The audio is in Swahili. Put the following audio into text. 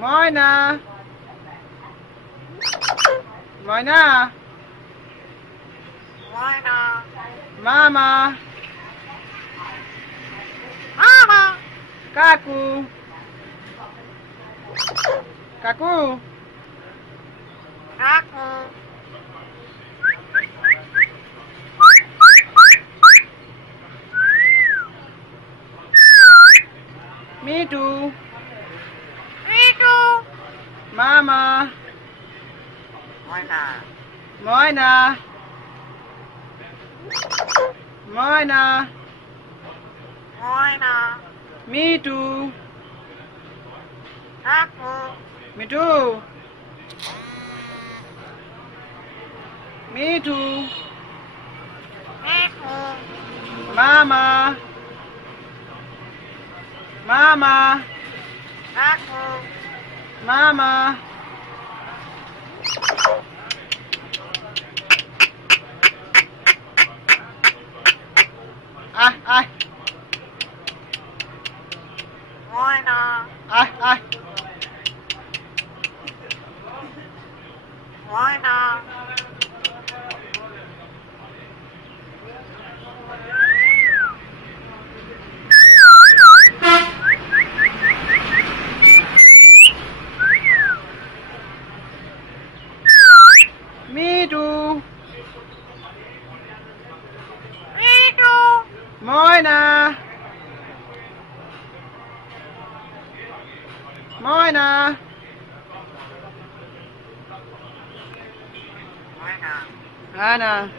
Moina. Moina. Moina. Mama. Mama. Kaku. Kaku. Aku. Me too. Itu. Mama. Moina. Moina. Moina. Moina. Me too. Aku. Me too. Me too. Aku. Mama. Mama. Aku. Mama. Ai. Moina. Ai. Moina. Me too. Itu. Moina. Moina. Moina. Ana.